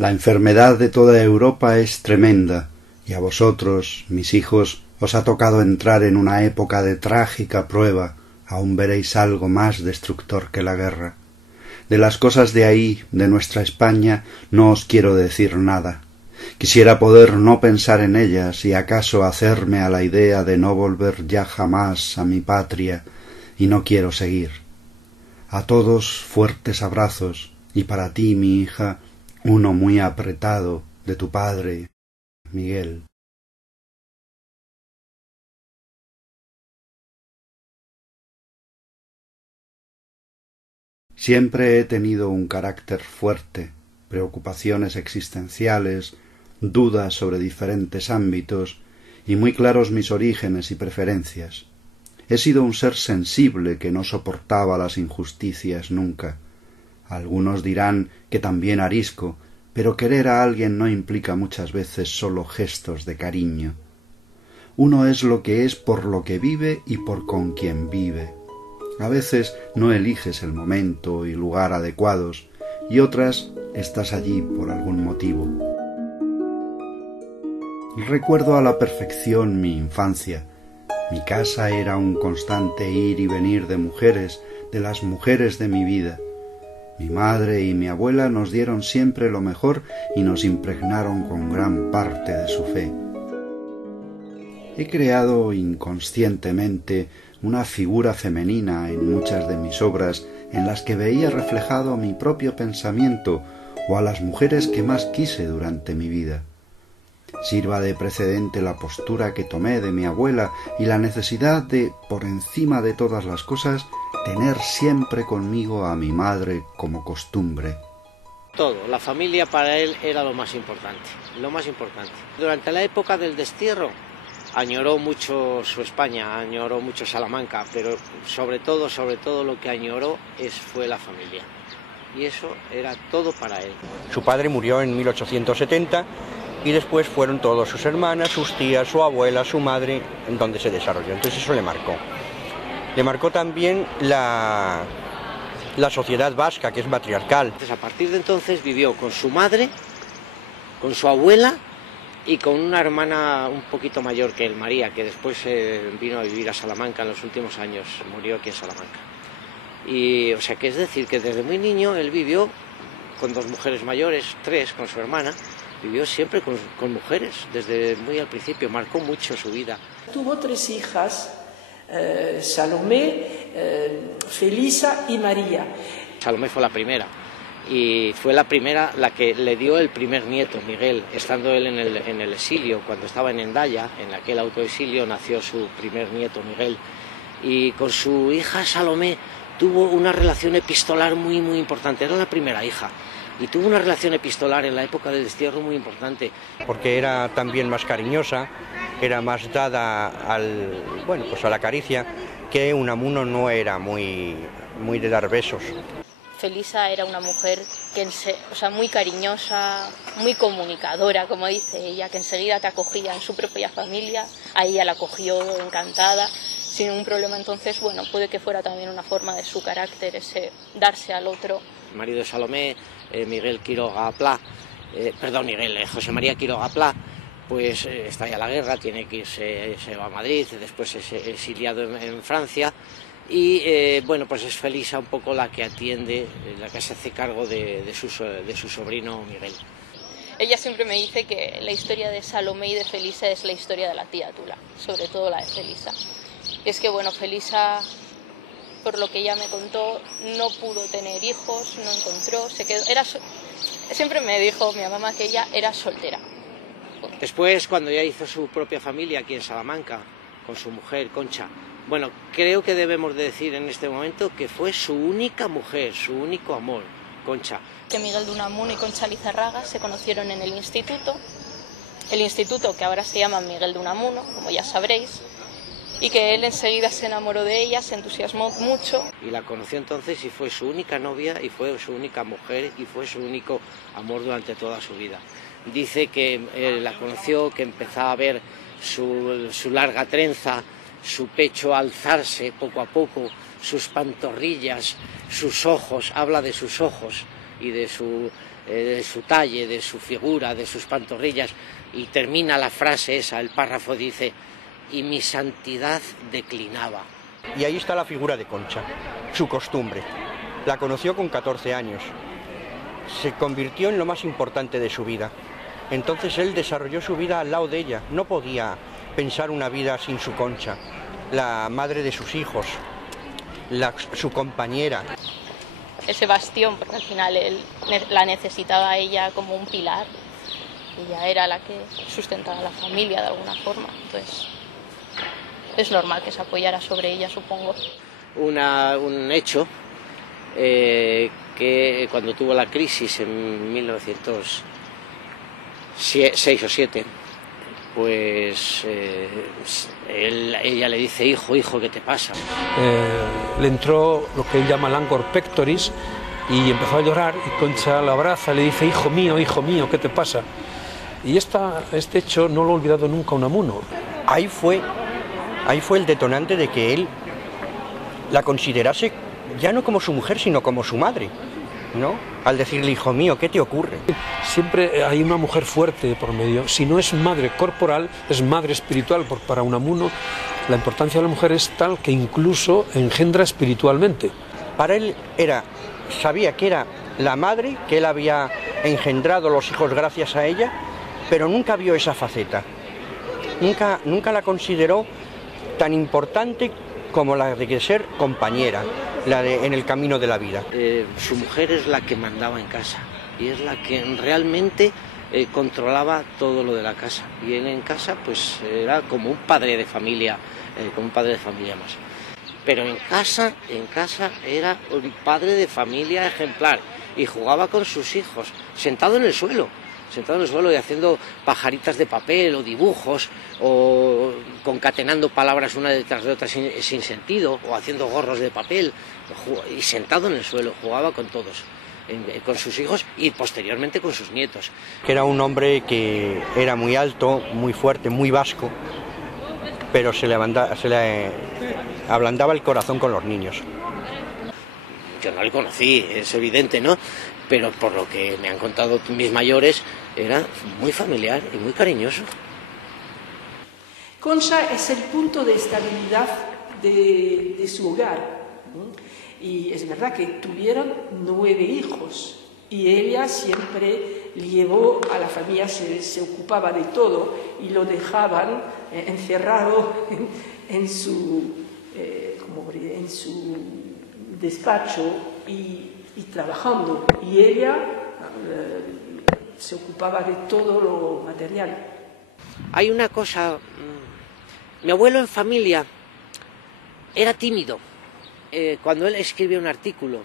La enfermedad de toda Europa es tremenda, y a vosotros, mis hijos, os ha tocado entrar en una época de trágica prueba. Aún veréis algo más destructor que la guerra. De las cosas de ahí, de nuestra España, no os quiero decir nada. Quisiera poder no pensar en ellas y acaso hacerme a la idea de no volver ya jamás a mi patria, y no quiero seguir. A todos fuertes abrazos, y para ti, mi hija, uno muy apretado, de tu padre, Miguel. Siempre he tenido un carácter fuerte, preocupaciones existenciales, dudas sobre diferentes ámbitos y muy claros mis orígenes y preferencias. He sido un ser sensible que no soportaba las injusticias nunca. Algunos dirán que también arisco, pero querer a alguien no implica muchas veces solo gestos de cariño. Uno es lo que es por lo que vive y por con quien vive. A veces no eliges el momento y lugar adecuados, y otras estás allí por algún motivo. Recuerdo a la perfección mi infancia. Mi casa era un constante ir y venir de mujeres, de las mujeres de mi vida. Mi madre y mi abuela nos dieron siempre lo mejor y nos impregnaron con gran parte de su fe. He creado inconscientemente una figura femenina en muchas de mis obras en las que veía reflejado mi propio pensamiento o a las mujeres que más quise durante mi vida. Sirva de precedente la postura que tomé de mi abuela y la necesidad de, por encima de todas las cosas, tener siempre conmigo a mi madre como costumbre. Todo, la familia para él era lo más importante, lo más importante. Durante la época del destierro añoró mucho su España, añoró mucho Salamanca, pero sobre todo lo que añoró fue la familia. Y eso era todo para él. Su padre murió en 1870 y después fueron todas sus hermanas, sus tías, su abuela, su madre, en donde se desarrolló. Entonces eso le marcó. Le marcó también la sociedad vasca, que es matriarcal. Entonces, a partir de entonces vivió con su madre, con su abuela y con una hermana un poquito mayor que él, María, que después vino a vivir a Salamanca en los últimos años, murió aquí en Salamanca. Y, o sea, que es decir, que desde muy niño él vivió con dos mujeres mayores, tres con su hermana, vivió siempre con mujeres, desde muy al principio, marcó mucho su vida. Tuvo tres hijas, Salomé, Felisa y María. Salomé fue la primera. Y fue la primera la que le dio el primer nieto, Miguel, estando él en el exilio, cuando estaba en Hendaya, en aquel autoexilio, nació su primer nieto, Miguel. Y con su hija Salomé tuvo una relación epistolar muy importante, era la primera hija. Y tuvo una relación epistolar en la época del destierro muy importante. Porque era también más cariñosa, era más dada a la caricia, que Unamuno no era muy de dar besos. Felisa era una mujer muy cariñosa, muy comunicadora, como dice ella, que enseguida te acogía en su propia familia, a ella la acogió encantada, sin ningún problema. Entonces, bueno, puede que fuera también una forma de su carácter, ese darse al otro. El marido de Salomé, José María Quiroga Pla, pues estalla la guerra, tiene que irse, se va a Madrid, después es exiliado en Francia. Y pues es Felisa un poco la que atiende, la que se hace cargo de su sobrino Miguel. Ella siempre me dice que la historia de Salomé y de Felisa es la historia de la tía Tula, sobre todo la de Felisa. Es que Felisa, por lo que ella me contó, no pudo tener hijos, no encontró, se quedó, siempre me dijo mi mamá que ella era soltera. Después, cuando ya hizo su propia familia aquí en Salamanca, con su mujer Concha, creo que debemos de decir en este momento que fue su única mujer, su único amor, Concha. Que Miguel de Unamuno y Concha Lizarraga se conocieron en el instituto que ahora se llama Miguel de Unamuno, como ya sabréis, y que él enseguida se enamoró de ella, se entusiasmó mucho. Y la conoció entonces y fue su única novia y fue su única mujer y fue su único amor durante toda su vida. Dice que la conoció, que empezaba a ver su larga trenza, su pecho alzarse poco a poco, sus pantorrillas, sus ojos, habla de sus ojos y de su de su talle, de su figura, de sus pantorrillas, y termina la frase esa, el párrafo dice, y mi santidad declinaba. Y ahí está la figura de Concha, su costumbre. La conoció con 14 años. Se convirtió en lo más importante de su vida. Entonces él desarrolló su vida al lado de ella. No podía pensar una vida sin su Concha, la madre de sus hijos, su compañera. Ese bastión, porque al final él la necesitaba a ella como un pilar. Ella era la que sustentaba a la familia de alguna forma. Entonces es normal que se apoyara sobre ella, supongo. Un hecho que cuando tuvo la crisis en 1906 o 7, pues ella le dice, hijo, ¿qué te pasa? Le entró lo que él llama langor pectoris y empezó a llorar, y Concha lo abraza, le dice, hijo mío, ¿qué te pasa? Y este hecho no lo ha olvidado nunca Unamuno. Ahí fue el detonante de que él la considerase ya no como su mujer, sino como su madre, ¿no? Al decirle, hijo mío, ¿qué te ocurre? Siempre hay una mujer fuerte por medio. Si no es madre corporal, es madre espiritual. Para Unamuno, la importancia de la mujer es tal que incluso engendra espiritualmente. Para él sabía que era la madre, que él había engendrado los hijos gracias a ella, pero nunca vio esa faceta. Nunca la consideró tan importante como la de ser compañera, en el camino de la vida. Su mujer es la que mandaba en casa y es la que realmente controlaba todo lo de la casa, y él en casa pues era como un padre de familia, más. Pero en casa era un padre de familia ejemplar, y jugaba con sus hijos, sentado en el suelo y haciendo pajaritas de papel o dibujos, o concatenando palabras una detrás de otra sin sentido, o haciendo gorros de papel, y sentado en el suelo, jugaba con todos, con sus hijos y posteriormente con sus nietos. Que era un hombre que era muy alto, muy fuerte, muy vasco, pero se le ablandaba el corazón con los niños. Yo no le conocí, es evidente, ¿no? Pero por lo que me han contado mis mayores, era muy familiar y muy cariñoso. Concha es el punto de estabilidad de su hogar. Y es verdad que tuvieron 9 hijos, y ella siempre llevó a la familia, se ocupaba de todo, y lo dejaban encerrado en su despacho y trabajando, y ella se ocupaba de todo lo material. Hay una cosa, mi abuelo en familia era tímido. Cuando él escribía un artículo,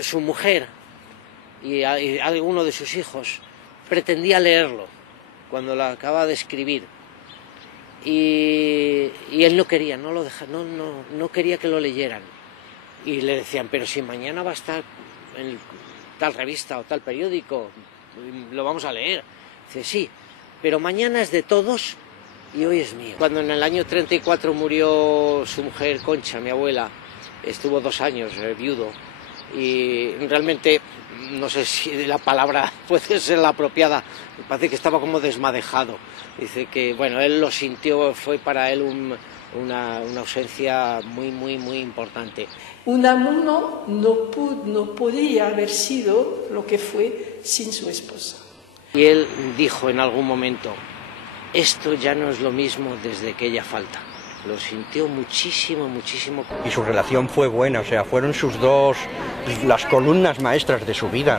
su mujer y alguno de sus hijos pretendía leerlo cuando lo acababa de escribir, y él no quería, no quería que lo leyeran, y le decían, pero si mañana va a estar en tal revista o tal periódico, lo vamos a leer. Dice, sí, pero mañana es de todos y hoy es mío. Cuando en el año 34 murió su mujer Concha, mi abuela, estuvo 2 años viudo, y realmente no sé si la palabra puede ser la apropiada, me parece que estaba como desmadejado. Dice que, bueno, él lo sintió, fue para él una ausencia muy, muy, muy importante. Unamuno no podía haber sido lo que fue sin su esposa. Y él dijo en algún momento, esto ya no es lo mismo desde que ella falta. Lo sintió muchísimo, muchísimo. Y su relación fue buena, o sea, fueron las columnas maestras de su vida,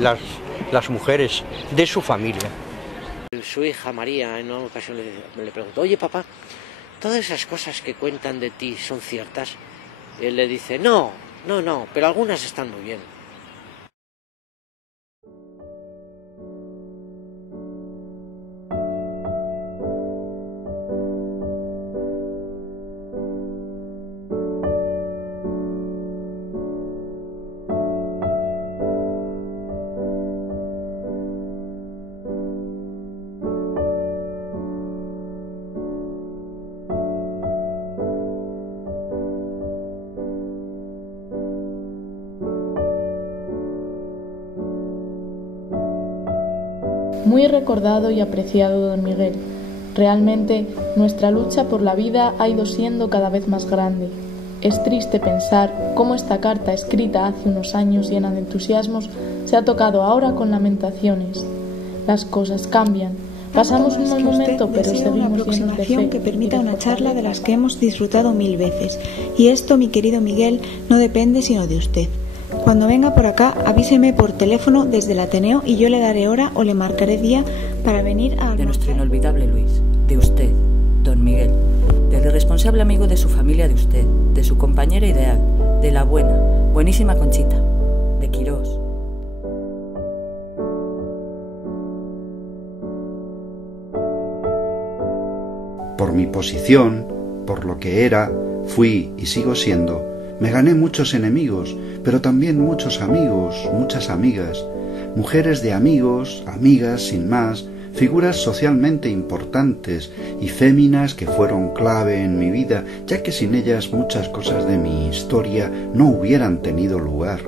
las mujeres de su familia. Su hija María en una ocasión le preguntó, oye papá, ¿todas esas cosas que cuentan de ti son ciertas? Y él le dice, no, pero algunas están muy bien. Muy recordado y apreciado don Miguel. Realmente, nuestra lucha por la vida ha ido siendo cada vez más grande. Es triste pensar cómo esta carta, escrita hace unos años llena de entusiasmos, se ha tocado ahora con lamentaciones. Las cosas cambian. Pasamos un mal momento, pero seguimos una aproximación que permita una charla de las que hemos disfrutado 1000 veces. Y esto, mi querido Miguel, no depende sino de usted. Cuando venga por acá, avíseme por teléfono desde el Ateneo y yo le daré hora o le marcaré día para venir a... De nuestro inolvidable Luis, de usted, don Miguel, del irresponsable amigo de su familia de usted, de su compañera ideal, de la buenísima Conchita, de Quirós. Por mi posición, por lo que era, fui y sigo siendo, me gané muchos enemigos, pero también muchos amigos, muchas amigas, mujeres de amigos, amigas sin más, figuras socialmente importantes y féminas que fueron clave en mi vida, ya que sin ellas muchas cosas de mi historia no hubieran tenido lugar.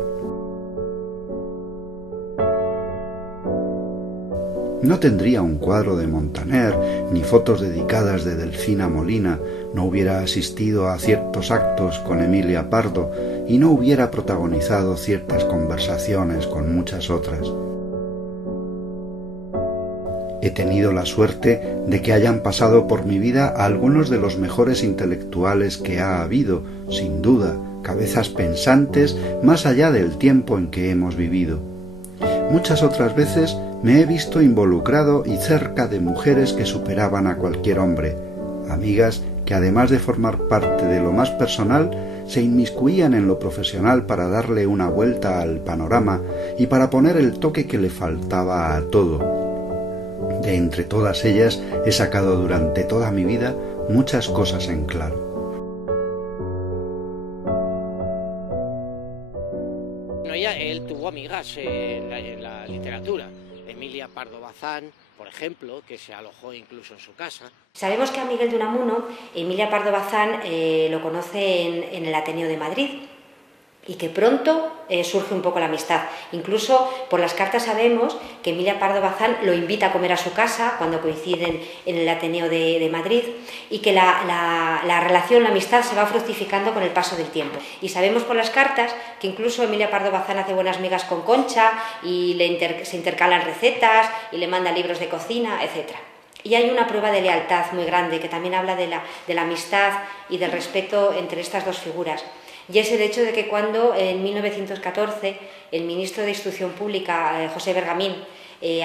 No tendría un cuadro de Montaner, ni fotos dedicadas de Delfina Molina, no hubiera asistido a ciertos actos con Emilia Pardo y no hubiera protagonizado ciertas conversaciones con muchas otras. He tenido la suerte de que hayan pasado por mi vida a algunos de los mejores intelectuales que ha habido, sin duda, cabezas pensantes más allá del tiempo en que hemos vivido. Muchas otras veces me he visto involucrado y cerca de mujeres que superaban a cualquier hombre, amigas que además de formar parte de lo más personal, se inmiscuían en lo profesional para darle una vuelta al panorama y para poner el toque que le faltaba a todo. De entre todas ellas he sacado durante toda mi vida muchas cosas en claro. Él tuvo amigas en la literatura. Emilia Pardo Bazán, por ejemplo, que se alojó incluso en su casa. Sabemos que a Miguel de Unamuno, Emilia Pardo Bazán lo conoce en el Ateneo de Madrid y que pronto surge un poco la amistad. Incluso por las cartas sabemos que Emilia Pardo Bazán lo invita a comer a su casa cuando coinciden en el Ateneo de Madrid y que la relación, la amistad se va fructificando con el paso del tiempo. Y sabemos por las cartas que incluso Emilia Pardo Bazán hace buenas migas con Concha y se intercalan recetas y le manda libros de cocina, etc. Y hay una prueba de lealtad muy grande que también habla de la amistad y del respeto entre estas dos figuras. Y es el hecho de que cuando en 1914 el ministro de Instrucción Pública, José Bergamín,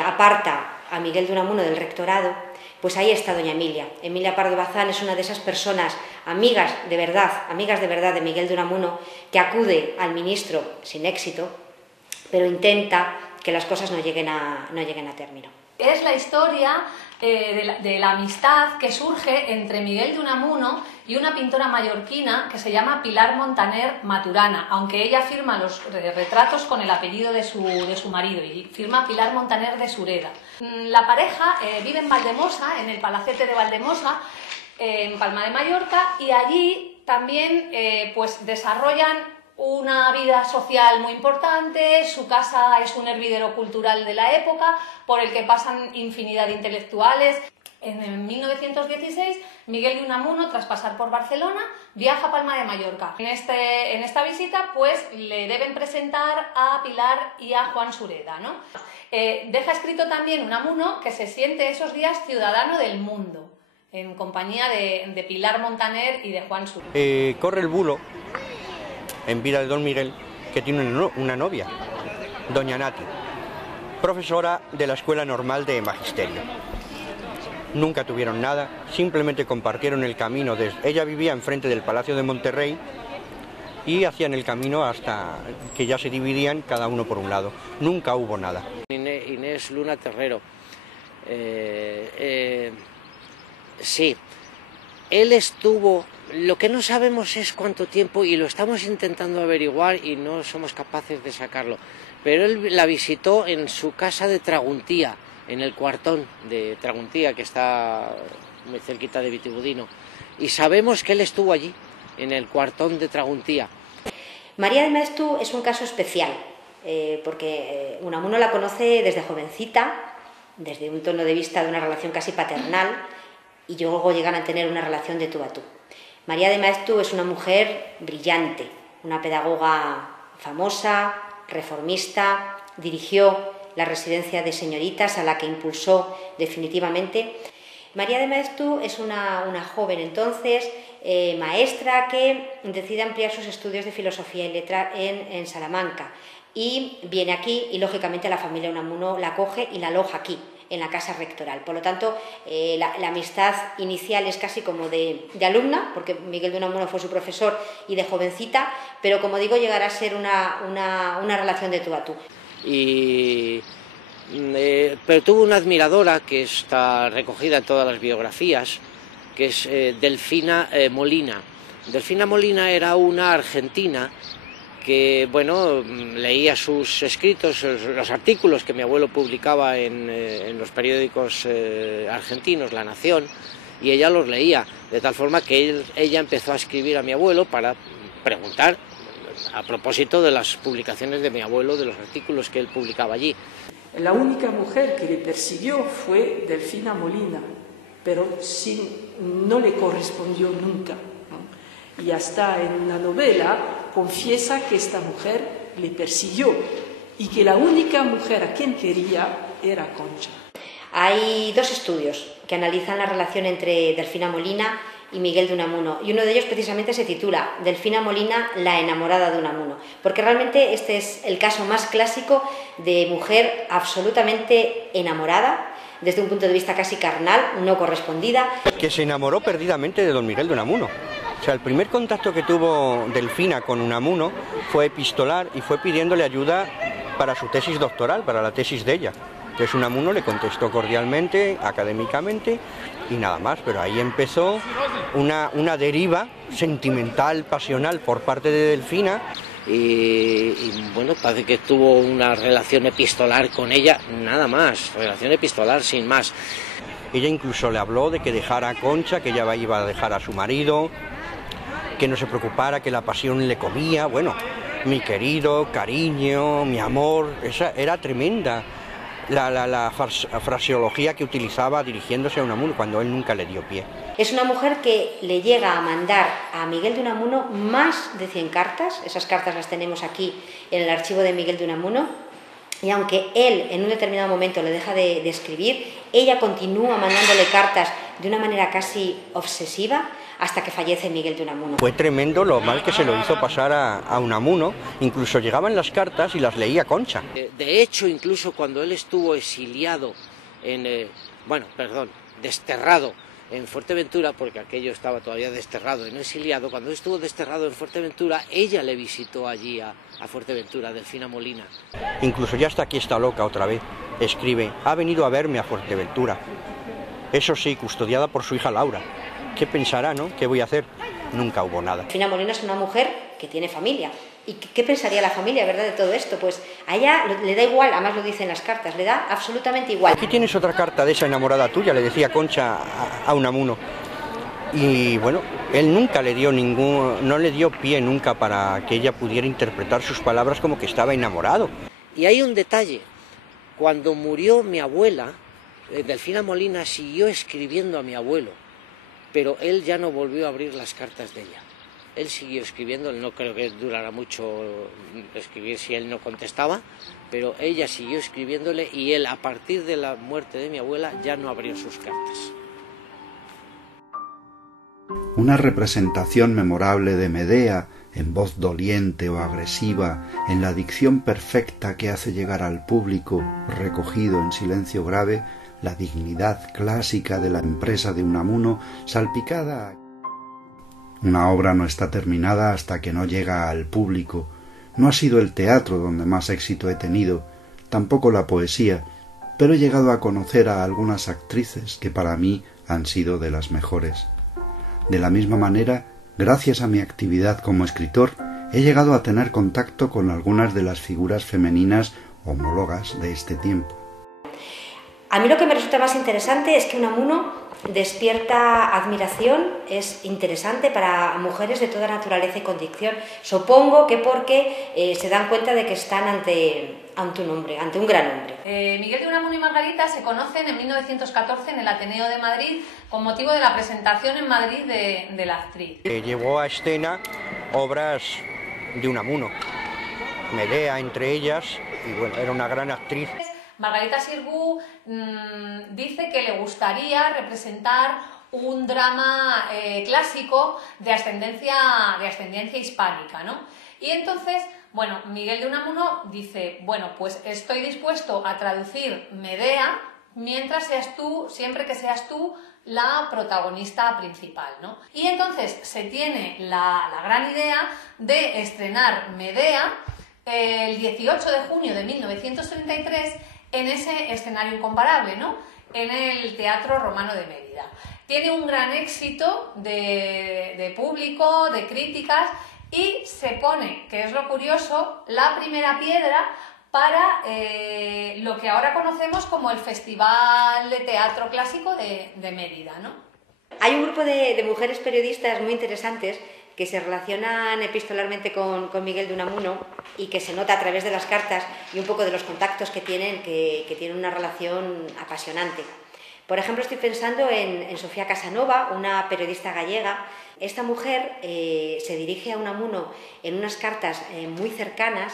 aparta a Miguel de Unamuno del rectorado, pues ahí está doña Emilia. Emilia Pardo Bazán es una de esas personas, amigas de verdad de Miguel de Unamuno, que acude al ministro sin éxito, pero intenta que las cosas no lleguen a término. Es la historia de la amistad que surge entre Miguel de Unamuno y una pintora mallorquina que se llama Pilar Montaner Maturana, aunque ella firma los retratos con el apellido de su marido y firma Pilar Montaner de Sureda. La pareja vive en Valdemosa, en el Palacete de Valdemosa, en Palma de Mallorca, y allí también pues desarrollan una vida social muy importante. Su casa es un hervidero cultural de la época por el que pasan infinidad de intelectuales. En 1916, Miguel de Unamuno, tras pasar por Barcelona, viaja a Palma de Mallorca. En esta visita, pues, le deben presentar a Pilar y a Juan Sureda, ¿no? Deja escrito también Unamuno que se siente esos días ciudadano del mundo, en compañía de Pilar Montaner y de Juan Sureda. Corre el bulo en vida de don Miguel, que tiene una novia, doña Nati, profesora de la Escuela Normal de Magisterio. Nunca tuvieron nada, simplemente compartieron el camino. Ella vivía enfrente del Palacio de Monterrey y hacían el camino hasta que ya se dividían cada uno por un lado. Nunca hubo nada. Inés Luna Terrero, sí, él estuvo... Lo que no sabemos es cuánto tiempo y lo estamos intentando averiguar y no somos capaces de sacarlo. Pero él la visitó en su casa de Traguntía, en el cuartón de Traguntía, que está muy cerquita de Vitigudino. Y sabemos que él estuvo allí, en el cuartón de Traguntía. María de Maeztu es un caso especial, porque Unamuno la conoce desde jovencita, desde un tono de vista de una relación casi paternal, y luego llegan a tener una relación de tú a tú. María de Maeztu es una mujer brillante, una pedagoga famosa, reformista, dirigió la residencia de señoritas a la que impulsó definitivamente. María de Maeztu es una joven entonces, maestra, que decide ampliar sus estudios de filosofía y letra en Salamanca, y viene aquí y lógicamente la familia Unamuno la acoge y la aloja aquí, en la casa rectoral. Por lo tanto, la amistad inicial es casi como de alumna, porque Miguel de Unamuno fue su profesor, y de jovencita, pero como digo, llegará a ser una relación de tú a tú. Pero tuvo una admiradora que está recogida en todas las biografías, que es Delfina Molina. Delfina Molina era una argentina que, bueno, leía sus escritos, los artículos que mi abuelo publicaba en los periódicos argentinos, La Nación, y ella los leía, de tal forma que ella empezó a escribir a mi abuelo para preguntar a propósito de las publicaciones de mi abuelo, de los artículos que él publicaba allí. La única mujer que le persiguió fue Delfina Molina, pero no le correspondió nunca, ¿no? Y hasta en una novela confiesa que esta mujer le persiguió y que la única mujer a quien quería era Concha. Hay dos estudios que analizan la relación entre Delfina Molina y Miguel de Unamuno, y uno de ellos precisamente se titula Delfina Molina, la enamorada de Unamuno, porque realmente este es el caso más clásico de mujer absolutamente enamorada, desde un punto de vista casi carnal, no correspondida. Que se enamoró perdidamente de don Miguel de Unamuno. O sea, el primer contacto que tuvo Delfina con Unamuno fue epistolar y fue pidiéndole ayuda para su tesis doctoral, para la tesis de ella. Entonces Unamuno le contestó cordialmente, académicamente, y nada más, pero ahí empezó una deriva sentimental, pasional por parte de Delfina. Y bueno, parece que tuvo una relación epistolar con ella, nada más, relación epistolar sin más. Ella incluso le habló de que dejara a Concha, que ella iba a dejar a su marido, que no se preocupara, que la pasión le comía. Bueno, mi querido, cariño, mi amor, esa era tremenda. La fraseología que utilizaba dirigiéndose a Unamuno cuando él nunca le dio pie. Es una mujer que le llega a mandar a Miguel de Unamuno más de 100 cartas, esas cartas las tenemos aquí en el archivo de Miguel de Unamuno, y aunque él en un determinado momento le deja de escribir, ella continúa mandándole cartas de una manera casi obsesiva hasta que fallece Miguel de Unamuno. Fue tremendo lo mal que se lo hizo pasar a Unamuno, incluso llegaban las cartas y las leía Concha. De hecho, incluso cuando él estuvo exiliado desterrado en Fuerteventura, porque aquello estaba todavía desterrado y no exiliado, cuando estuvo desterrado en Fuerteventura, ella le visitó allí a Fuerteventura, Delfina Molina. Incluso ya está aquí, está loca otra vez, escribe, ha venido a verme a Fuerteventura. Eso sí, custodiada por su hija Laura. ¿Qué pensará, no? ¿Qué voy a hacer? Nunca hubo nada. Delfina Molina es una mujer que tiene familia. ¿Y qué pensaría la familia, verdad, de todo esto? Pues a ella le da igual, además lo dicen las cartas, le da absolutamente igual. Aquí tienes otra carta de esa enamorada tuya, le decía Concha a Unamuno. Y bueno, él nunca le dio no le dio pie nunca para que ella pudiera interpretar sus palabras como que estaba enamorado. Y hay un detalle, cuando murió mi abuela, Delfina Molina siguió escribiendo a mi abuelo, pero él ya no volvió a abrir las cartas de ella. Él siguió escribiendo, no creo que durara mucho escribir si él no contestaba, pero ella siguió escribiéndole y él, a partir de la muerte de mi abuela, ya no abrió sus cartas. Una representación memorable de Medea, en voz doliente o agresiva, en la dicción perfecta que hace llegar al público, recogido en silencio grave, la dignidad clásica de la empresa de Unamuno, salpicada. Una obra no está terminada hasta que no llega al público. No ha sido el teatro donde más éxito he tenido, tampoco la poesía, pero he llegado a conocer a algunas actrices que para mí han sido de las mejores. De la misma manera, gracias a mi actividad como escritor, he llegado a tener contacto con algunas de las figuras femeninas homólogas de este tiempo. A mí lo que me resulta más interesante es que Unamuno despierta admiración, es interesante para mujeres de toda naturaleza y condición. Supongo que porque se dan cuenta de que están ante un hombre, ante un gran hombre. Miguel de Unamuno y Margarita se conocen en 1914 en el Ateneo de Madrid con motivo de la presentación en Madrid de la actriz. Llevó a escena obras de Unamuno, Medea entre ellas, y bueno, era una gran actriz. Margarita Xirgu dice que le gustaría representar un drama clásico de ascendencia hispánica, ¿no? Y entonces, bueno, Miguel de Unamuno dice, bueno, pues estoy dispuesto a traducir Medea mientras seas tú, siempre que seas tú la protagonista principal, ¿no? Y entonces se tiene la gran idea de estrenar Medea el 18 de junio de 1933 en ese escenario incomparable, ¿no? En el Teatro Romano de Mérida. Tiene un gran éxito de público, de críticas, y se pone, que es lo curioso, la primera piedra para lo que ahora conocemos como el Festival de Teatro Clásico de Mérida, ¿no? Hay un grupo de mujeres periodistas muy interesantes que se relacionan epistolarmente con Miguel de Unamuno y que se nota a través de las cartas y un poco de los contactos que tienen una relación apasionante. Por ejemplo, estoy pensando en Sofía Casanova, una periodista gallega. Esta mujer se dirige a Unamuno en unas cartas muy cercanas,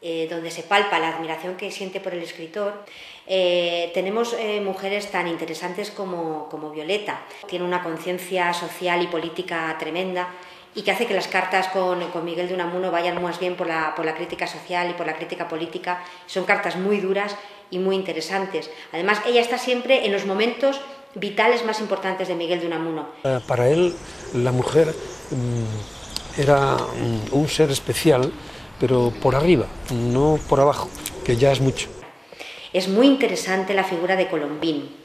donde se palpa la admiración que siente por el escritor. Tenemos mujeres tan interesantes como Violeta. Tiene una conciencia social y política tremenda y que hace que las cartas con Miguel de Unamuno vayan más bien por la crítica social y por la crítica política. Son cartas muy duras y muy interesantes. Además, ella está siempre en los momentos vitales más importantes de Miguel de Unamuno. Para él, la mujer era un ser especial, pero por arriba, no por abajo, que ya es mucho. Es muy interesante la figura de Colombín,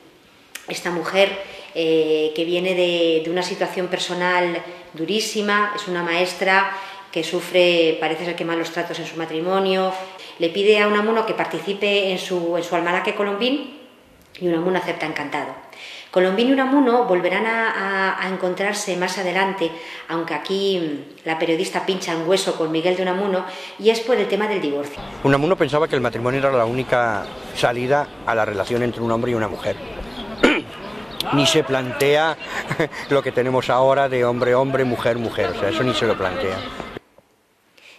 esta mujer que viene de una situación personal durísima, es una maestra que sufre, parece ser que malos tratos en su matrimonio, le pide a Unamuno que participe en su almanaque Colombín y Unamuno acepta encantado. Colombín y Unamuno volverán a encontrarse más adelante, aunque aquí la periodista pincha en hueso con Miguel de Unamuno, y es por el tema del divorcio. Unamuno pensaba que el matrimonio era la única salida a la relación entre un hombre y una mujer. Ni se plantea lo que tenemos ahora de hombre-hombre, mujer-mujer, o sea, eso ni se lo plantea.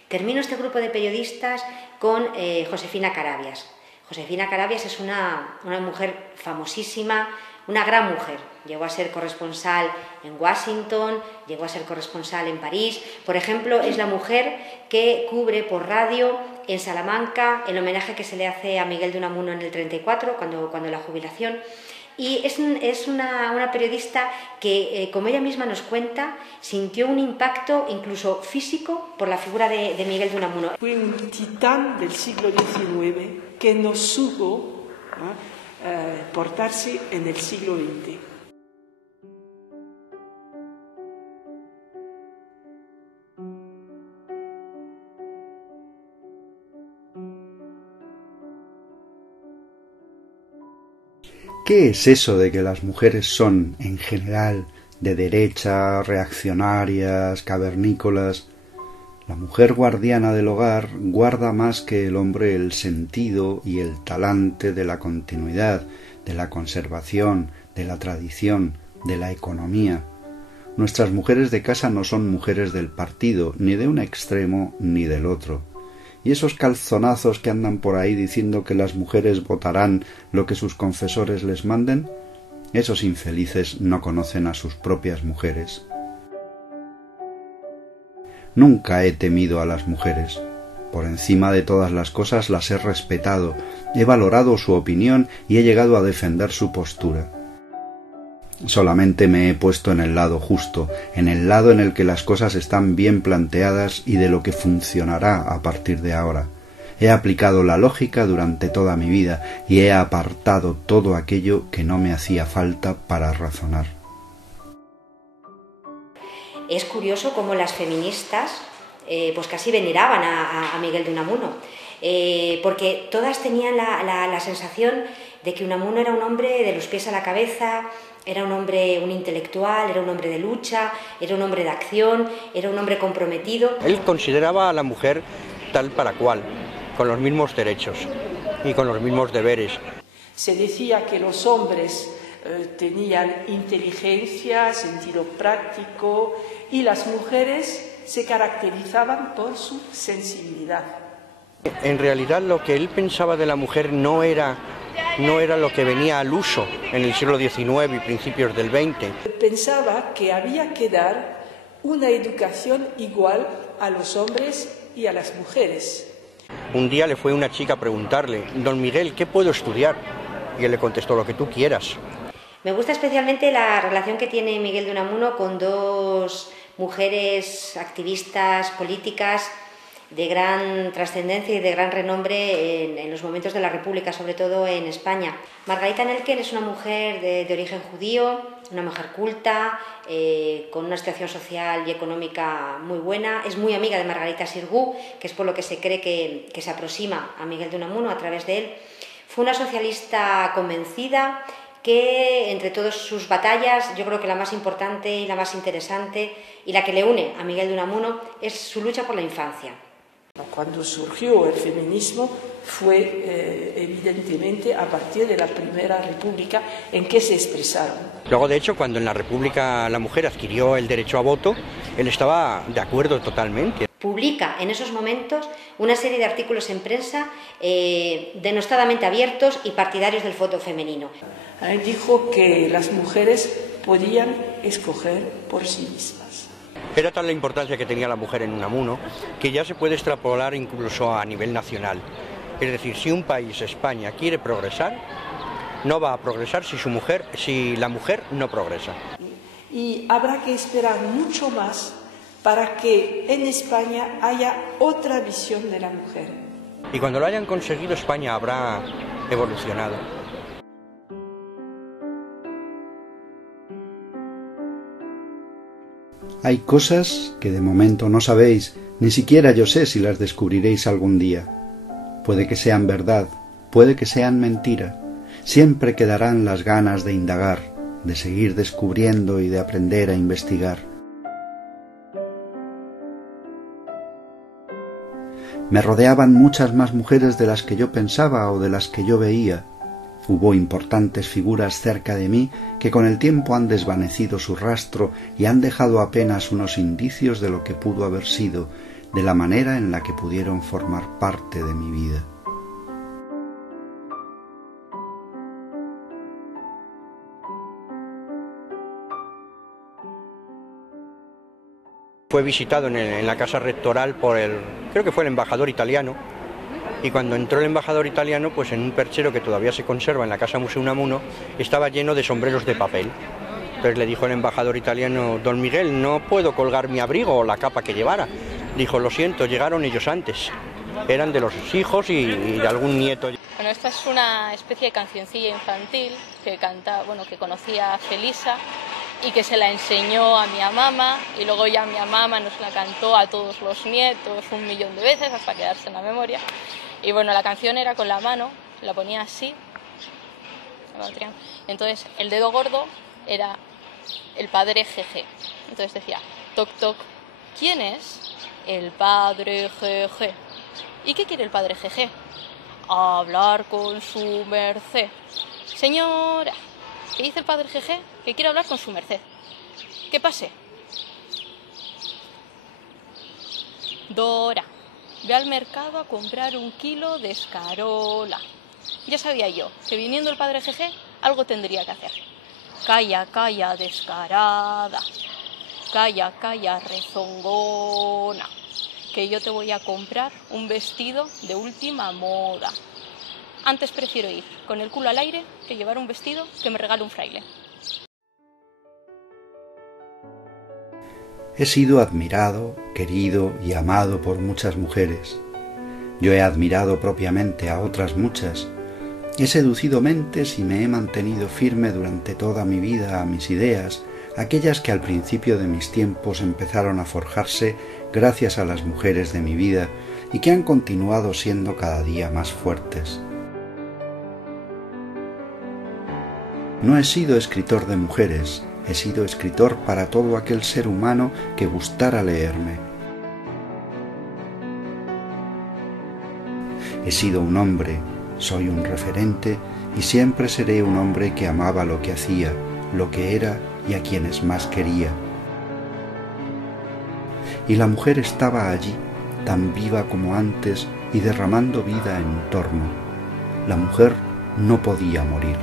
Termino este grupo de periodistas con Josefina Carabias. Josefina Carabias es una mujer famosísima, una gran mujer. Llegó a ser corresponsal en Washington, llegó a ser corresponsal en París. Por ejemplo, es la mujer que cubre por radio en Salamanca el homenaje que se le hace a Miguel de Unamuno en el 34, cuando la jubilación. Y es una periodista que, como ella misma nos cuenta, sintió un impacto incluso físico por la figura de Miguel de Unamuno. Fue un titán del siglo XIX que no supo portarse en el siglo XX. ¿Qué es eso de que las mujeres son, en general, de derecha, reaccionarias, cavernícolas? La mujer guardiana del hogar guarda más que el hombre el sentido y el talante de la continuidad, de la conservación, de la tradición, de la economía. Nuestras mujeres de casa no son mujeres del partido, ni de un extremo ni del otro. Y esos calzonazos que andan por ahí diciendo que las mujeres votarán lo que sus confesores les manden, esos infelices no conocen a sus propias mujeres. Nunca he temido a las mujeres. Por encima de todas las cosas las he respetado, he valorado su opinión y he llegado a defender su postura. Solamente me he puesto en el lado justo, en el lado en el que las cosas están bien planteadas y de lo que funcionará a partir de ahora. He aplicado la lógica durante toda mi vida y he apartado todo aquello que no me hacía falta para razonar. Es curioso cómo las feministas pues casi veneraban a Miguel de Unamuno, porque todas tenían la sensación de que Unamuno era un hombre de los pies a la cabeza, era un hombre, un intelectual, era un hombre de lucha, era un hombre de acción, era un hombre comprometido. Él consideraba a la mujer tal para cual, con los mismos derechos y con los mismos deberes. Se decía que los hombres tenían inteligencia, sentido práctico, y las mujeres se caracterizaban por su sensibilidad. En realidad lo que él pensaba de la mujer no era lo que venía al uso en el siglo XIX y principios del XX. Pensaba que había que dar una educación igual a los hombres y a las mujeres. Un día le fue una chica a preguntarle: don Miguel, ¿qué puedo estudiar? Y él le contestó: lo que tú quieras. Me gusta especialmente la relación que tiene Miguel de Unamuno con dos mujeres activistas políticas de gran trascendencia y de gran renombre en los momentos de la República, sobre todo en España. Margarita Nelken es una mujer de origen judío, una mujer culta, con una situación social y económica muy buena. Es muy amiga de Margarita Xirgu, que es por lo que se cree que se aproxima a Miguel de Unamuno a través de él. Fue una socialista convencida que, entre todas sus batallas, yo creo que la más importante y la más interesante y la que le une a Miguel de Unamuno es su lucha por la infancia. Cuando surgió el feminismo fue evidentemente a partir de la Primera República en que se expresaron. Luego, de hecho, cuando en la República la mujer adquirió el derecho a voto, él estaba de acuerdo totalmente. Publica en esos momentos una serie de artículos en prensa denostadamente abiertos y partidarios del voto femenino. Dijo que las mujeres podían escoger por sí mismas. Era tal la importancia que tenía la mujer en Unamuno que ya se puede extrapolar incluso a nivel nacional. Es decir, si un país, España, quiere progresar, no va a progresar si la mujer no progresa. Y habrá que esperar mucho más para que en España haya otra visión de la mujer. Y cuando lo hayan conseguido, España habrá evolucionado. Hay cosas que de momento no sabéis, ni siquiera yo sé si las descubriréis algún día. Puede que sean verdad, puede que sean mentira. Siempre quedarán las ganas de indagar, de seguir descubriendo y de aprender a investigar. Me rodeaban muchas más mujeres de las que yo pensaba o de las que yo veía. Hubo importantes figuras cerca de mí que con el tiempo han desvanecido su rastro y han dejado apenas unos indicios de lo que pudo haber sido, de la manera en la que pudieron formar parte de mi vida. Fue visitado en la casa rectoral creo que fue el embajador italiano, y cuando entró el embajador italiano, pues en un perchero que todavía se conserva en la casa Museo Unamuno, estaba lleno de sombreros de papel. Entonces le dijo el embajador italiano: don Miguel, no puedo colgar mi abrigo o la capa que llevara. Dijo: lo siento, llegaron ellos antes. Eran de los hijos y de algún nieto. Bueno, esta es una especie de cancioncilla infantil que conocía Felisa y que se la enseñó a mi mamá, y luego ya mi mamá nos la cantó a todos los nietos 1.000.000 de veces hasta quedarse en la memoria. Y bueno, la canción era con la mano, la ponía así, entonces el dedo gordo era el padre Jeje. Entonces decía: toc toc, ¿quién es? El padre Jeje. ¿Y qué quiere el padre Jeje? Hablar con su merced. Señora, ¿qué dice el padre Jeje? Que quiere hablar con su merced. ¿Qué pase? Dora, ve al mercado a comprar 1 kilo de escarola. Ya sabía yo que viniendo el padre Jeje algo tendría que hacer. Calla, calla, descarada. Calla, calla, rezongona. Que yo te voy a comprar un vestido de última moda. Antes prefiero ir con el culo al aire que llevar un vestido que me regale un fraile. He sido admirado, querido y amado por muchas mujeres. Yo he admirado propiamente a otras muchas. He seducido mentes y me he mantenido firme durante toda mi vida a mis ideas, aquellas que al principio de mis tiempos empezaron a forjarse gracias a las mujeres de mi vida y que han continuado siendo cada día más fuertes. No he sido escritor de mujeres, he sido escritor para todo aquel ser humano que gustara leerme. He sido un hombre, soy un referente y siempre seré un hombre que amaba lo que hacía, lo que era y a quienes más quería. Y la mujer estaba allí, tan viva como antes y derramando vida en torno. La mujer no podía morir.